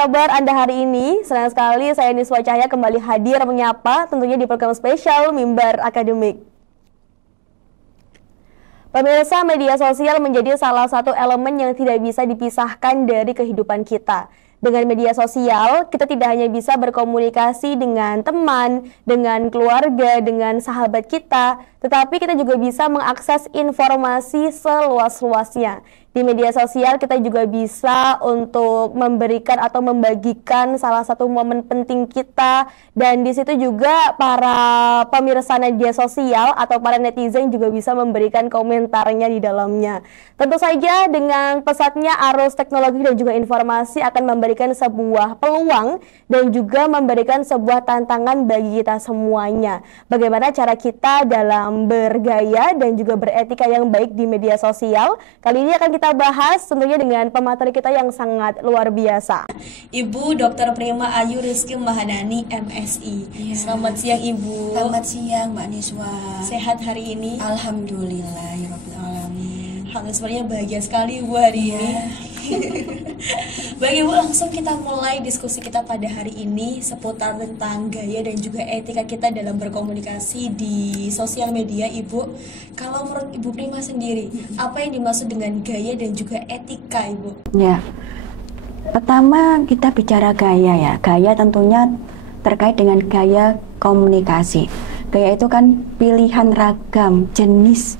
kabar Anda hari ini? Senang sekali saya Niswa Cahya kembali hadir menyapa tentunya di program spesial Mimbar Akademik. Pemirsa, media sosial menjadi salah satu elemen yang tidak bisa dipisahkan dari kehidupan kita. Dengan media sosial, kita tidak hanya bisa berkomunikasi dengan teman, dengan keluarga, dengan sahabat kita, tetapi kita juga bisa mengakses informasi seluas-luasnya. Di media sosial kita juga bisa untuk memberikan atau membagikan salah satu momen penting kita, dan di situ juga para pemirsa media sosial atau para netizen juga bisa memberikan komentarnya di dalamnya. Tentu saja dengan pesatnya arus teknologi dan juga informasi akan memberikan sebuah peluang dan juga memberikan sebuah tantangan bagi kita semuanya. Bagaimana cara kita dalam bergaya dan juga beretika yang baik di media sosial? Kali ini akan kita bahas tentunya dengan pemateri kita yang sangat luar biasa, Ibu Dr. Prima Ayu Rizky Mahanani, MSI. Ya. Selamat siang Ibu. Selamat siang Mbak Niswa. Sehat hari ini? Alhamdulillah ya Rabbil Alamin. Sebenarnya bahagia sekali Ibu hari ini. Baik Ibu, langsung kita mulai diskusi kita pada hari ini seputar tentang gaya dan juga etika kita dalam berkomunikasi di sosial media. Ibu, kalau menurut Ibu Prima sendiri, apa yang dimaksud dengan gaya dan juga etika Ibu? Ya, pertama kita bicara gaya ya. Gaya tentunya terkait dengan gaya komunikasi. Gaya itu kan pilihan ragam jenis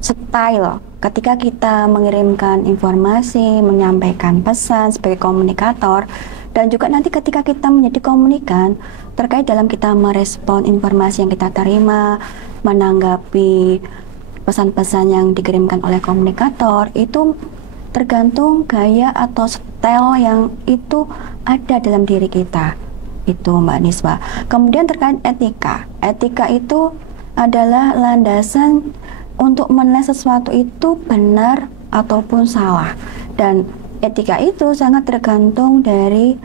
style ketika kita mengirimkan informasi, menyampaikan pesan sebagai komunikator, dan juga nanti ketika kita menjadi komunikan terkait dalam kita merespon informasi yang kita terima, menanggapi pesan-pesan yang dikirimkan oleh komunikator, itu tergantung gaya atau style yang itu ada dalam diri kita. Itu Mbak Niswa. Kemudian terkait etika. Etika itu adalah landasan untuk menilai sesuatu itu benar ataupun salah, dan etika itu sangat tergantung dari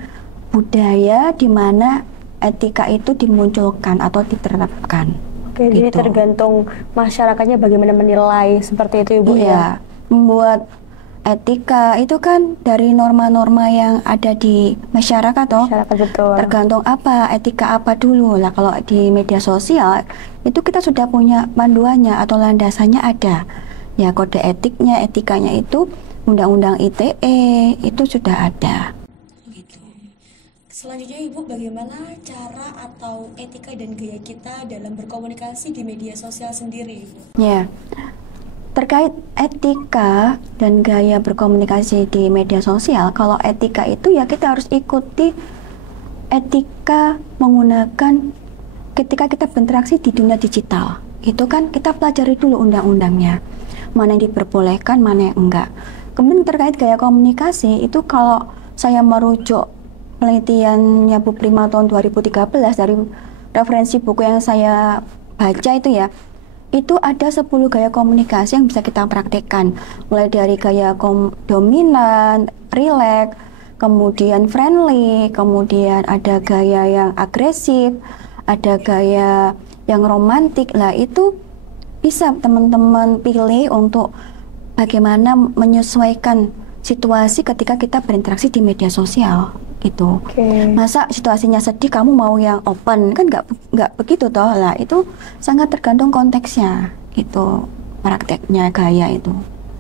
budaya di mana etika itu dimunculkan atau diterapkan. Oke, gitu. Jadi tergantung masyarakatnya bagaimana menilai seperti itu Ibu. Iya, membuat etika itu kan dari norma-norma yang ada di masyarakat toh. Masyarakat, betul. Tergantung apa, etika apa dulu lah. Kalau di media sosial itu kita sudah punya panduannya atau landasannya ada. Ya, kode etiknya, etikanya itu Undang-Undang ITE itu sudah ada. Gitu. Selanjutnya Ibu, bagaimana cara atau etika dan gaya kita dalam berkomunikasi di media sosial sendiri Ibu? Ya. Terkait etika dan gaya berkomunikasi di media sosial, kalau etika itu ya kita harus ikuti etika menggunakan ketika kita berinteraksi di dunia digital. Itu kan kita pelajari dulu undang-undangnya, mana yang diperbolehkan, mana yang enggak. Kemudian terkait gaya komunikasi, itu kalau saya merujuk penelitiannya Bu Prima tahun 2013 dari referensi buku yang saya baca itu ada 10 gaya komunikasi yang bisa kita praktekkan, mulai dari gaya dominan, relax, kemudian friendly, kemudian ada gaya yang agresif, ada gaya yang romantik. Lah itu bisa teman-teman pilih untuk bagaimana menyesuaikan situasi ketika kita berinteraksi di media sosial gitu. Masa situasinya sedih kamu mau yang open, kan nggak begitu toh. Lah itu sangat tergantung konteksnya gitu, prakteknya gaya itu.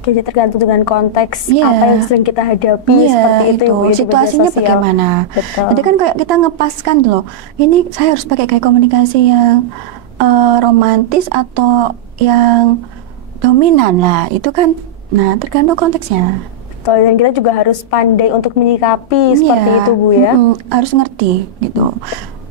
Jadi tergantung dengan konteks apa yang sering kita hadapi, seperti itu Ibu, situasinya bagaimana. Betul. Jadi kan kayak kita ngepaskan loh, ini saya harus pakai gaya komunikasi yang romantis atau yang dominan. Lah itu kan, nah tergantung konteksnya. Dan kita juga harus pandai untuk menyikapi seperti itu Bu ya. Harus ngerti gitu,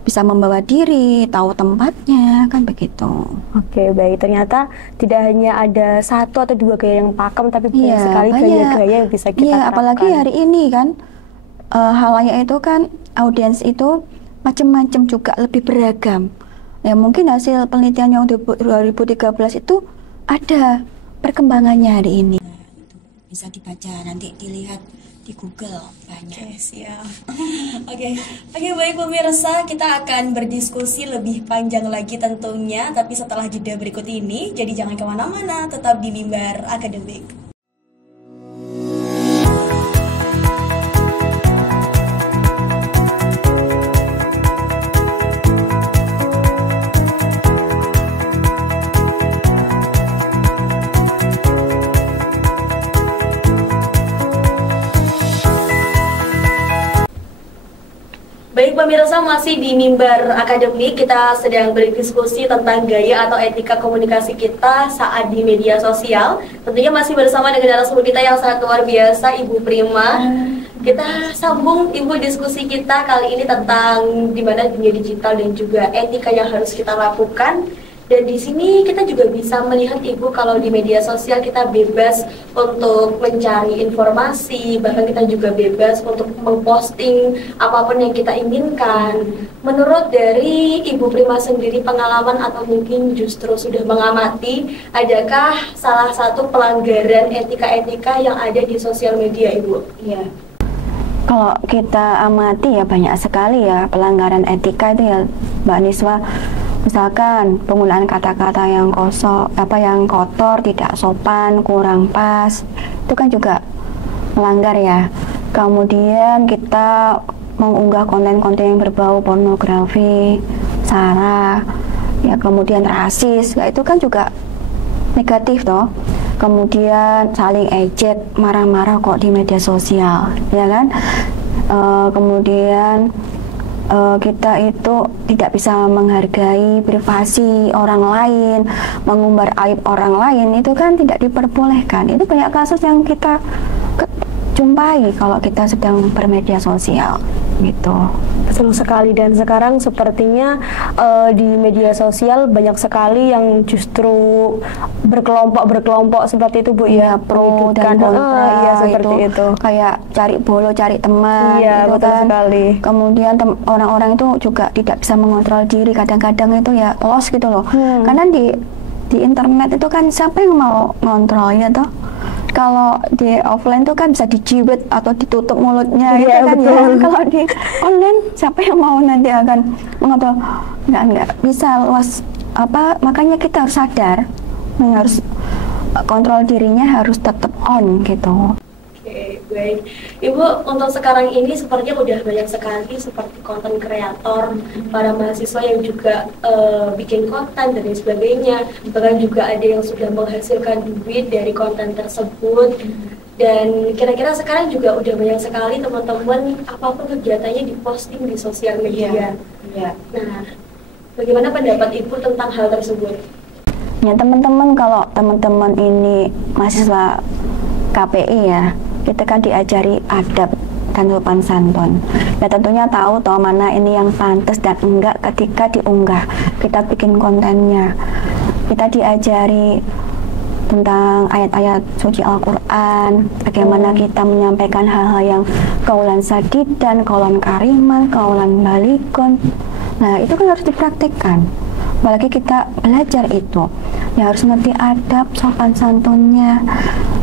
bisa membawa diri, tahu tempatnya, kan begitu. Oke, baik. Ternyata tidak hanya ada satu atau dua gaya yang pakem, tapi banyak sekali gaya-gaya yang bisa kita terapkan. Apalagi hari ini kan halayak itu kan, audiens itu macam-macam juga, lebih beragam. Ya mungkin hasil penelitian yang 2013 itu ada perkembangannya hari ini. Bisa dibaca, nanti dilihat di Google banyak. Oke, siap. Oke, baik pemirsa, kita akan berdiskusi lebih panjang lagi tentunya, tapi setelah jeda berikut ini. Jadi jangan kemana-mana, tetap di Mimbar Akademik. Pemirsa, masih di Mimbar Akademik, kita sedang berdiskusi tentang gaya atau etika komunikasi kita saat di media sosial. Tentunya masih bersama dengan narasumber kita yang sangat luar biasa, Ibu Prima. Kita sambung Ibu diskusi kita kali ini tentang di mana dunia digital dan juga etika yang harus kita lakukan. Dan di sini kita juga bisa melihat Ibu kalau di media sosial kita bebas untuk mencari informasi, bahkan kita juga bebas untuk memposting apapun yang kita inginkan. Menurut dari Ibu Prima sendiri, pengalaman atau mungkin justru sudah mengamati, adakah salah satu pelanggaran etika-etika yang ada di sosial media, Ibu? Iya. Kalau kita amati ya banyak sekali ya pelanggaran etika itu ya, Mbak Niswa. Misalkan penggunaan kata-kata yang kosong, yang kotor, tidak sopan, kurang pas, itu kan juga melanggar ya. Kemudian kita mengunggah konten-konten yang berbau pornografi, sara, ya kemudian rasis, ya itu kan juga negatif toh. Kemudian saling ejek, marah-marah kok di media sosial, ya kan? Kemudian kita itu tidak bisa menghargai privasi orang lain, mengumbar aib orang lain, itu kan tidak diperbolehkan. Itu banyak kasus yang kita jumpai kalau kita sedang bermedia sosial gitu. Betul sekali, dan sekarang sepertinya di media sosial banyak sekali yang justru berkelompok seperti itu, Bu, ya, pro dan kontra, iya, seperti itu. Kayak cari bolo, cari teman, iya, gitu betul kan. sekali. Kemudian orang-orang itu juga tidak bisa mengontrol diri, kadang-kadang itu ya lost gitu loh. Karena di internet itu kan siapa yang mau ngontrol ya toh? Kalau di offline tuh kan bisa dijiwet atau ditutup mulutnya, gitu kan ya. Kalau di online siapa yang mau nanti akan mengontrol? Nggak bisa luas makanya kita harus sadar, harus kontrol dirinya harus tetap on gitu. Oke, baik. Ibu, untuk sekarang ini sepertinya udah banyak sekali seperti konten kreator, para mahasiswa yang juga bikin konten dan lain sebagainya. Bahkan juga ada yang sudah menghasilkan duit dari konten tersebut. Dan kira-kira sekarang juga udah banyak sekali teman-teman apapun kegiatannya diposting di sosial media. Iya. Nah, bagaimana pendapat Ibu tentang hal tersebut? Ya teman-teman, kalau teman-teman ini mahasiswa KPI ya, kita kan diajari adab dan sopan santun. Ya tentunya tahu toh mana ini yang pantas dan enggak ketika diunggah. Kita bikin kontennya. Kita diajari tentang ayat-ayat suci Al-Quran, bagaimana kita menyampaikan hal-hal yang qaulan sadidan, qaulan kariman, qaulan balikon. Nah itu kan harus dipraktikkan. Apalagi kita belajar itu, ya harus ngerti adab, sopan santunnya.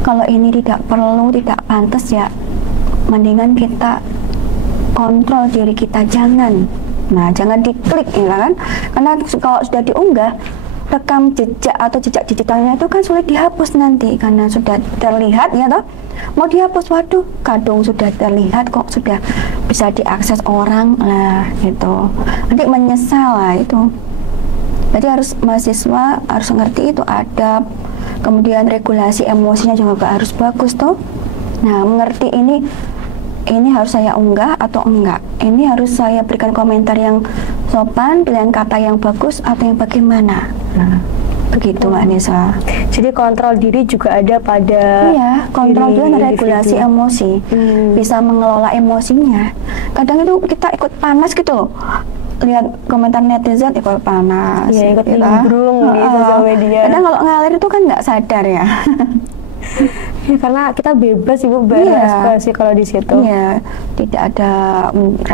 Kalau ini tidak perlu, tidak pantas ya, mendingan kita kontrol diri kita, jangan. Nah, jangan diklik ya kan? Karena kalau sudah diunggah, rekam jejak atau jejak digitalnya itu kan sulit dihapus nanti karena sudah terlihat ya toh. Mau dihapus, waduh, kadung sudah terlihat kok sudah bisa diakses orang lah gitu. Nanti menyesal lah itu. Jadi mahasiswa harus ngerti itu adab, kemudian regulasi emosinya juga harus bagus toh. Nah, mengerti ini harus saya unggah atau enggak, ini harus saya berikan komentar yang sopan, pilihan kata yang bagus atau yang bagaimana. Nah, begitu Mbak Nisa. Jadi kontrol diri juga ada pada kontrol diri dan regulasi emosi, bisa mengelola emosinya. Kadang itu kita ikut panas gitu loh, lihat komentar netizen ikut panas, ikut nimbrung di sosial media. Kadang kalau ngalir itu kan nggak sadar ya. Ya, karena kita bebas Ibu berekspresi kalau di situ. Iya, tidak ada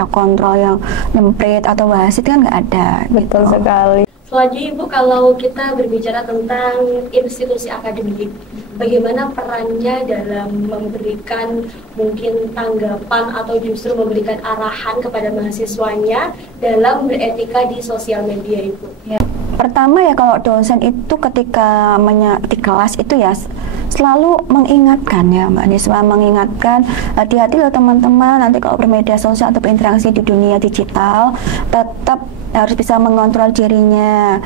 kontrol yang nyemprit atau wasit kan nggak ada. Betul gitu. sekali. Selanjutnya Ibu, kalau kita berbicara tentang institusi akademik, bagaimana perannya dalam memberikan mungkin tanggapan atau justru memberikan arahan kepada mahasiswanya dalam beretika di sosial media Ibu? Ya. Pertama ya, kalau dosen itu ketika di kelas itu ya selalu mengingatkan ya Mbak Niswa, mengingatkan hati-hati loh teman-teman, nanti kalau bermedia sosial atau berinteraksi di dunia digital tetap harus bisa mengontrol dirinya.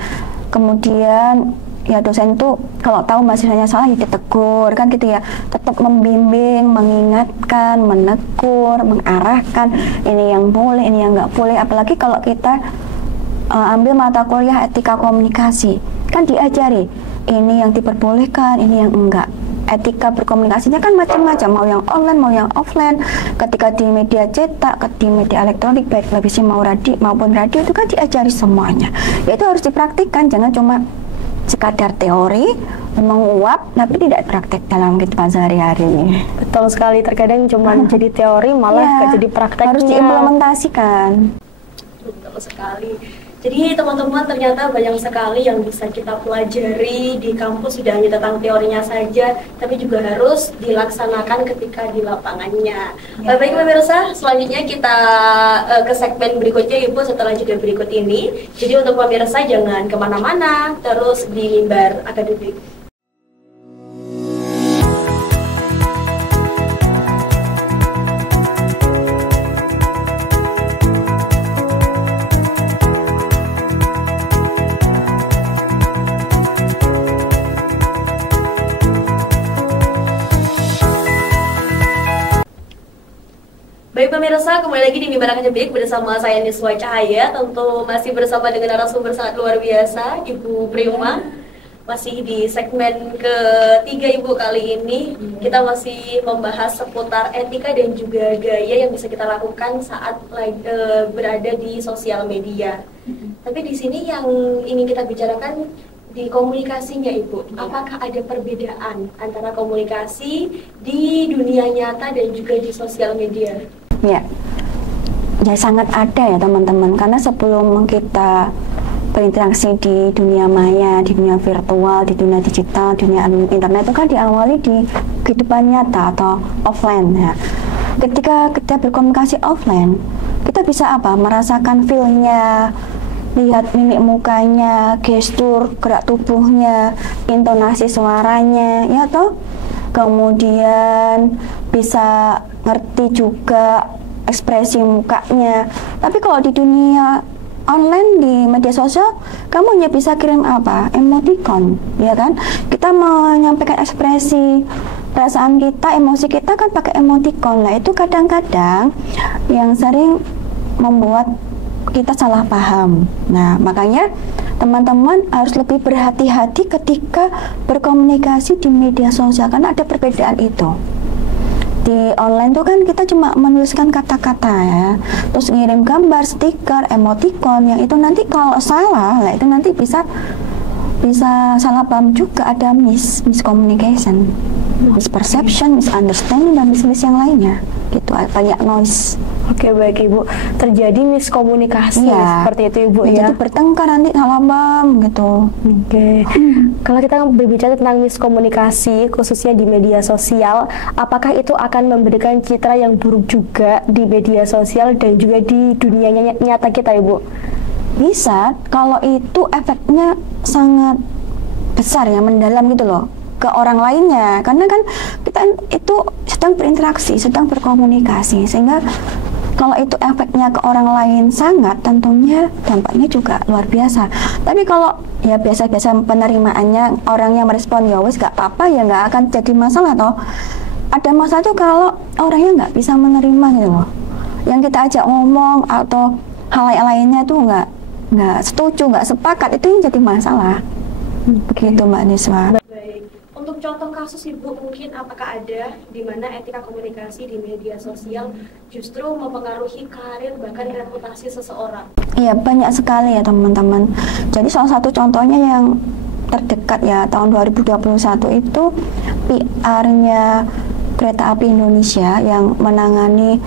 Kemudian ya dosen tuh kalau tahu mahasiswanya salah ya ditegur kan gitu ya, tetap membimbing, mengingatkan, menegur, mengarahkan ini yang boleh, ini yang nggak boleh. Apalagi kalau kita ambil mata kuliah etika komunikasi, kan diajari ini yang diperbolehkan, ini yang enggak. Etika berkomunikasinya kan macam-macam, mau yang online, mau yang offline. Ketika di media cetak, di media elektronik, baik televisi maupun radio itu kan diajari semuanya. Ya itu harus dipraktikkan, jangan cuma sekadar teori, menguap, tapi tidak praktek dalam kehidupan sehari-hari. Betul sekali, terkadang cuma jadi teori malah nggak jadi prakteknya. Harus diimplementasikan. Betul sekali. Jadi teman-teman, ternyata banyak sekali yang bisa kita pelajari di kampus, tidak hanya tentang teorinya saja, tapi juga harus dilaksanakan ketika di lapangannya. Baik pemirsa, selanjutnya kita ke segmen berikutnya Ibu setelah jeda berikut ini. Jadi untuk pemirsa jangan kemana-mana, terus di Mimbar Akademik. Baik pemirsa, kembali lagi di Mimbar Akademik bersama saya Niswa Cahaya. Tentu masih bersama dengan narasumber sangat luar biasa, Ibu Prima. Masih di segmen ketiga Ibu kali ini. Kita masih membahas seputar etika dan juga gaya yang bisa kita lakukan saat berada di sosial media. Tapi di sini yang ingin kita bicarakan di komunikasinya Ibu, apakah ada perbedaan antara komunikasi di dunia nyata dan juga di sosial media? Ya sangat ada ya teman-teman, karena sebelum kita berinteraksi di dunia maya, di dunia virtual, di dunia digital, dunia internet itu kan diawali di kehidupan nyata atau offline ya. Ketika kita berkomunikasi offline, kita bisa apa? Merasakan feel-nya, lihat mimik mukanya, gestur, gerak tubuhnya, intonasi suaranya, ya toh? Kemudian bisa ngerti juga ekspresi mukanya. Tapi kalau di dunia online, di media sosial, kamu hanya bisa kirim apa? Emoticon, ya kan? Kita menyampaikan ekspresi perasaan kita, emosi kita kan pakai emoticon. Nah, itu kadang-kadang yang sering membuat kita salah paham. Nah, makanya teman-teman harus lebih berhati-hati ketika berkomunikasi di media sosial, karena ada perbedaan itu. Di online tuh kan kita cuma menuliskan kata-kata ya, terus ngirim gambar, stiker, emoticon, yang itu nanti kalau salah, lah itu nanti bisa salah paham juga, ada miscommunication, misperception, misunderstanding, dan miss yang lainnya gitu, banyak noise. Oke, baik Ibu, terjadi miskomunikasi seperti itu Ibu ya. Jadi bertengkar nanti salah paham gitu. Oke. Kalau kita berbicara tentang miskomunikasi khususnya di media sosial, apakah itu akan memberikan citra yang buruk juga di media sosial dan juga di dunia nyata kita Ibu? Bisa, kalau itu efeknya sangat besar ya, mendalam gitu loh ke orang lainnya, karena kan kita itu sedang berinteraksi, sedang berkomunikasi, sehingga kalau itu efeknya ke orang lain sangat, tentunya dampaknya juga luar biasa. Tapi kalau ya biasa-biasa penerimaannya, orang yang merespon ya wes gak apa-apa, ya nggak akan jadi masalah toh. Ada masalah tuh kalau orangnya nggak bisa menerima gitu loh, yang kita ajak ngomong atau hal lainnya tuh nggak setuju, nggak sepakat, itu yang jadi masalah. Begitu Mbak Niswa. Baik. Untuk contoh kasus Ibu, mungkin apakah ada di mana etika komunikasi di media sosial justru mempengaruhi karir bahkan reputasi seseorang? Iya, banyak sekali ya teman-teman. Jadi salah satu contohnya yang terdekat ya, tahun 2021 itu PR-nya Kereta Api Indonesia yang menangani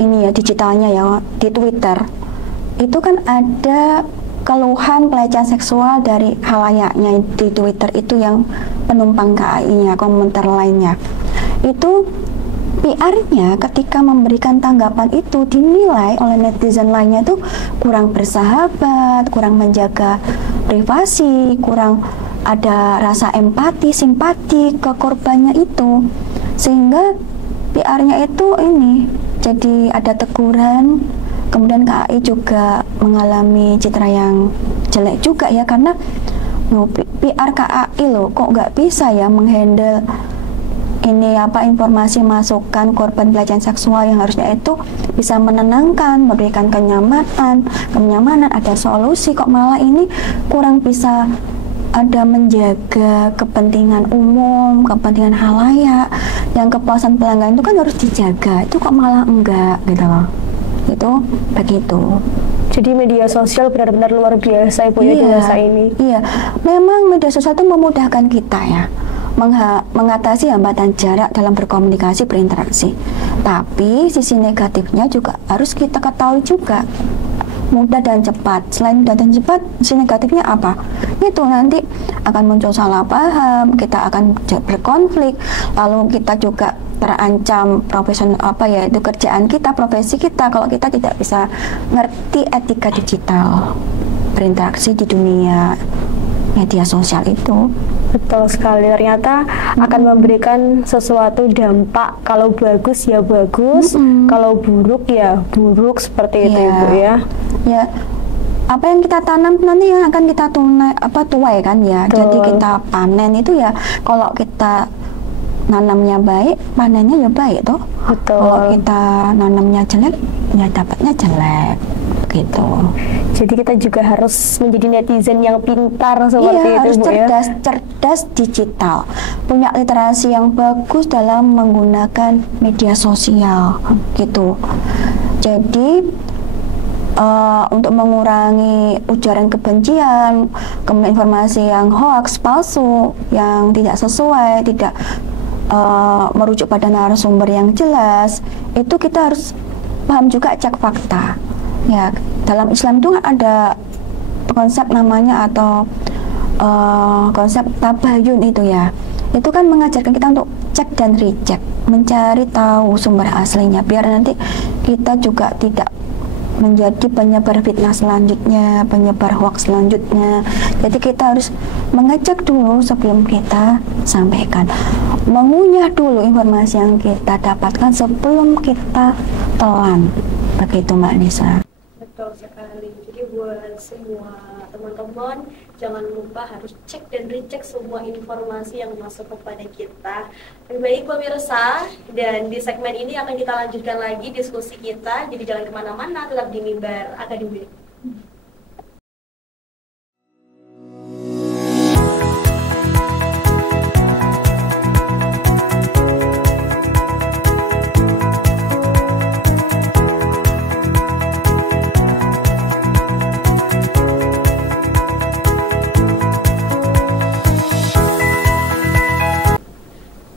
ini ya, digitalnya ya, di Twitter. Itu kan ada keluhan pelecehan seksual dari halayaknya di Twitter itu, yang penumpang KAI-nya, komentar lainnya. Itu PR-nya ketika memberikan tanggapan itu dinilai oleh netizen lainnya itu kurang bersahabat, kurang menjaga privasi, kurang ada rasa empati, simpati ke korbannya itu, sehingga PR-nya itu ini jadi ada teguran. Kemudian KAI juga mengalami citra yang jelek juga ya, karena PR KAI loh, kok nggak bisa ya menghandle ini informasi masukan korban pelecehan seksual yang harusnya itu bisa menenangkan, memberikan kenyamanan, ada solusi, kok malah ini kurang bisa ada menjaga kepentingan umum, kepentingan halayak, yang kepuasan pelanggan itu kan harus dijaga, itu kok malah enggak gitu loh. Itu begitu. Jadi media sosial benar-benar luar biasa Ibu ya di masa ini. Iya, memang media sosial itu memudahkan kita ya mengatasi hambatan jarak dalam berkomunikasi, berinteraksi. Tapi sisi negatifnya juga harus kita ketahui juga. Mudah dan cepat. Selain mudah dan cepat, sisi negatifnya apa? Itu nanti akan muncul salah paham, kita akan berkonflik, lalu kita juga terancam itu kerjaan kita, profesi kita kalau kita tidak bisa ngerti etika digital berinteraksi di dunia media sosial itu. Betul sekali, ternyata akan memberikan sesuatu dampak, kalau bagus ya bagus, kalau buruk ya buruk, seperti itu Ibu ya. Ya, apa yang kita tanam nanti yang akan kita tuai kan ya. Betul. Jadi kita panen itu ya, kalau kita nanamnya baik, panennya ya baik toh. Betul. Kalau kita nanamnya jelek, ya dapatnya jelek gitu. Jadi kita juga harus menjadi netizen yang pintar seperti itu harus Bu cerdas digital, punya literasi yang bagus dalam menggunakan media sosial gitu. Jadi untuk mengurangi ujaran kebencian, kemudian informasi yang hoax, palsu, yang tidak sesuai, tidak merujuk pada narasumber yang jelas, itu kita harus paham juga, cek fakta. Ya, dalam Islam itu ada konsep namanya atau konsep tabayun itu ya. Itu kan mengajarkan kita untuk cek dan recheck, mencari tahu sumber aslinya, biar nanti kita juga tidak menjadi penyebar fitnah selanjutnya, penyebar hoax selanjutnya. Jadi kita harus mengecek dulu sebelum kita sampaikan, mengunyah dulu informasi yang kita dapatkan sebelum kita telan. Begitu Mbak Nisa. Betul sekali. Jadi buat semua teman-teman, jangan lupa harus cek dan recheck semua informasi yang masuk kepada kita. Baik pemirsa, dan di segmen ini akan kita lanjutkan lagi diskusi kita. Jadi jangan kemana-mana, tetap di Mimbar Akademik.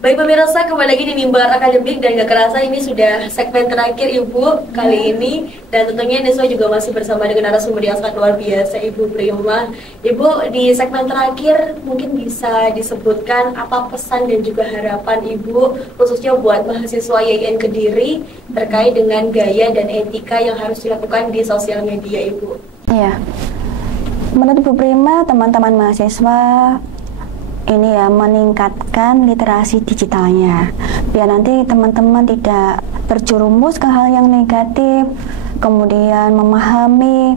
Baik pemirsa, kembali lagi di Mimbar Akademik, dan gak kerasa ini sudah segmen terakhir Ibu kali ini, dan tentunya Niswa juga masih bersama dengan narasumber yang sangat luar biasa, Ibu Prima. Ibu, di segmen terakhir mungkin bisa disebutkan apa pesan dan juga harapan Ibu khususnya buat mahasiswa YIN Kediri terkait dengan gaya dan etika yang harus dilakukan di sosial media, Ibu. Iya, menurut Ibu Prima, teman-teman mahasiswa ini ya meningkatkan literasi digitalnya, biar nanti teman-teman tidak terjerumus ke hal yang negatif, kemudian memahami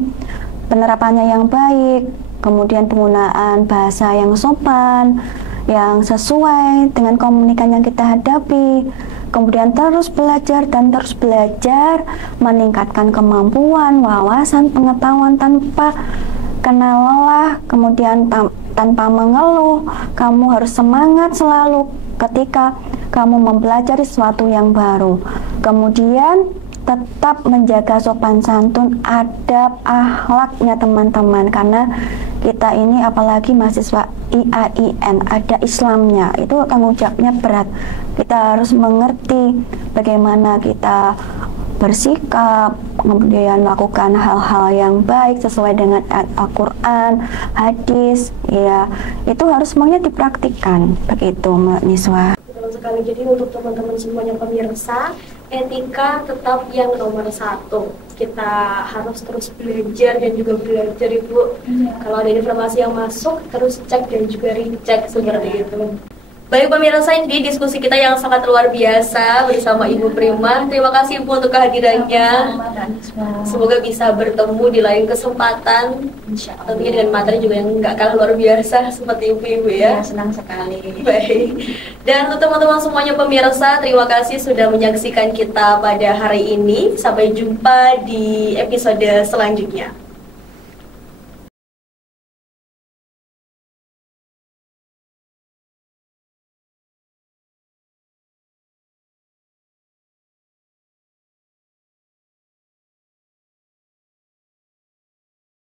penerapannya yang baik, kemudian penggunaan bahasa yang sopan, yang sesuai dengan komunikasi yang kita hadapi, kemudian terus belajar dan terus belajar, meningkatkan kemampuan, wawasan, pengetahuan tanpa kena lelah, kemudian tanpa mengeluh. Kamu harus semangat selalu ketika kamu mempelajari sesuatu yang baru. Kemudian tetap menjaga sopan santun, adab, akhlaknya teman-teman, karena kita ini apalagi mahasiswa IAIN, ada Islamnya, itu tanggung jawabnya berat. Kita harus mengerti bagaimana kita bersikap, kemudian melakukan hal-hal yang baik sesuai dengan Al-Quran, hadis, ya itu harus semuanya dipraktikkan, begitu Mbak Niswa. Betul sekali. Jadi untuk teman-teman semuanya pemirsa, etika tetap yang nomor satu. Kita harus terus belajar dan juga belajar Ibu. Kalau ada informasi yang masuk, terus cek dan juga recheck seperti itu. Baik pemirsa, ini diskusi kita yang sangat luar biasa bersama Ibu Prima. Terima kasih Ibu untuk kehadirannya. Semoga bisa bertemu di lain kesempatan. Tentunya dengan materi juga yang nggak kalah luar biasa seperti Ibu ya. Senang sekali. Baik. Dan untuk teman-teman semuanya pemirsa, terima kasih sudah menyaksikan kita pada hari ini. Sampai jumpa di episode selanjutnya.